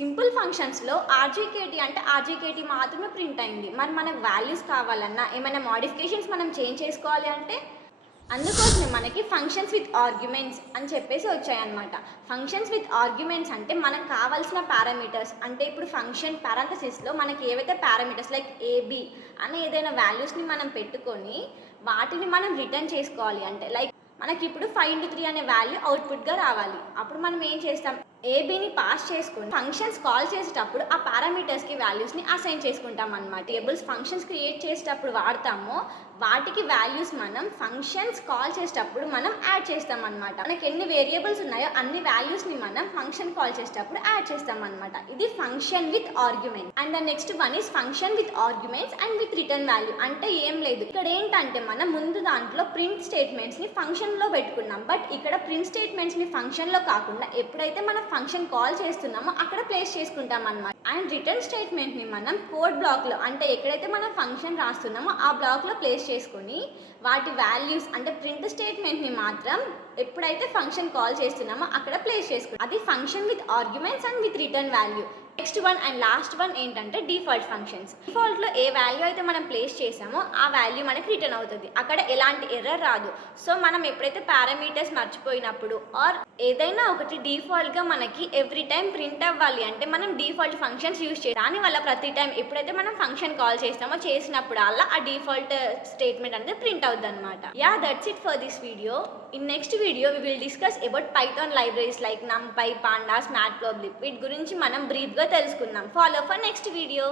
Simple ఫంక్షన్స్‌లో RGKT అంటే RGKT మాత్రమే ప్రింట్ అయింది. మరి మనకు వాల్యూస్ కావాలన్నా, ఏమైనా మోడిఫికేషన్స్ మనం చేంజ్ చేసుకోవాలి అంటే, అందుకోసమే మనకి ఫంక్షన్స్ విత్ ఆర్గ్యుమెంట్స్ అని చెప్పేసి వచ్చాయన్నమాట. ఫంక్షన్స్ విత్ ఆర్గ్యుమెంట్స్ అంటే మనకు కావాల్సిన పారామీటర్స్ అంటే ఇప్పుడు ఫంక్షన్ పారాంథసిస్‌లో మనకి ఏవైతే పారామీటర్స్ లైక్ ఏబీ అనే ఏదైనా వాల్యూస్‌ని మనం పెట్టుకొని, వాటిని మనం రిటర్న్ చేసుకోవాలి. అంటే లైక్ మనకిప్పుడు 5 అనే వాల్యూ అవుట్‌పుట్‌గా రావాలి. అప్పుడు మనం ఏం చేస్తాం? ఏబీని పాస్ చేసుకొని ఫంక్షన్స్ కాల్ చేసేటప్పుడు ఆ పారామీటర్స్‌కి వాల్యూస్‌ని అసైన్ చేసుకుంటాం అన్నమాట. టేబుల్స్ ఫంక్షన్స్ క్రియేట్ చేసేటప్పుడు వాడతామో వాటికి వాల్యూస్ మనం ఫంక్షన్స్ కాల్ చేసేటప్పుడు మనం యాడ్ చేస్తాం అన్నమాట. మనకి ఎన్ని వేరియబుల్స్ ఉన్నాయో అన్ని వాల్యూస్‌ని మనం ఫంక్షన్ కాల్ చేసేటప్పుడు యాడ్ చేస్తాం అన్నమాట. ఇది function with argument. And the next one is function with arguments and with return value. అంటే ఏం లేదు. ఇక్కడ ఏంటంటే మనం ముందు దాంట్లో ప్రింట్ స్టేట్మెంట్స్‌ని ఫంక్షన్‌లో పెట్టుకున్నాం. బట్ ఇక్కడ ప్రింట్ స్టేట్మెంట్స్‌ని ఫంక్షన్‌లో కాకుండా ఎప్పుడైతే మనం ఫంక్షన్ కాల్ చేస్తున్నామో అక్కడ ప్లేస్ చేసుకుంటాం అన్నమాట. అండ్ రిటర్న్ స్టేట్మెంట్‌ని మనం కోడ్ బ్లాక్‌లో అంటే ఎక్కడైతే మనం ఫంక్షన్ రాస్తున్నామో ఆ బ్లాక్‌లో ప్లేస్ చేసుకొని వాటి వాల్యూస్ అంటే ప్రింట్ స్టేట్మెంట్‌ని మాత్రం ఎప్పుడైతే ఫంక్షన్ కాల్ చేస్తున్నామో అక్కడ ప్లేస్ చేసుకుంటాం. అది function with arguments and with return value. Next one and last one ఏంటంటే డిఫాల్ట్ ఫంక్షన్స్. డిఫాల్ట్లో ఏ వాల్యూ అయితే మనం ప్లేస్ చేసామో ఆ వాల్యూ మనకి రిటర్న్ అవుతుంది. అక్కడ ఎలాంటి ఎర్రర్ రాదు. సో మనం ఎప్పుడైతే పారామీటర్స్ మర్చిపోయినప్పుడు ఆర్ ఏదైనా ఒకటి డిఫాల్ట్గా మనకి ఎవ్రీ టైం ప్రింట్ అవ్వాలి అంటే మనం డిఫాల్ట్ ఫంక్షన్స్ యూజ్ చేయాలి. దానివల్ల ప్రతి టైం ఎప్పుడైతే మనం ఫంక్షన్ కాల్ చేస్తామో చేసినప్పుడు అలా ఆ డిఫాల్ట్ స్టేట్మెంట్ అనేది ప్రింట్ అవుతుంది అనమాట. Yeah that's it for this video. In next video we will discuss about Python libraries like NumPy, Pandas, Matplotlib. వీటి గురించి మనం బ్రీఫ్గా తెలుసుకుందాం. Follow for next video.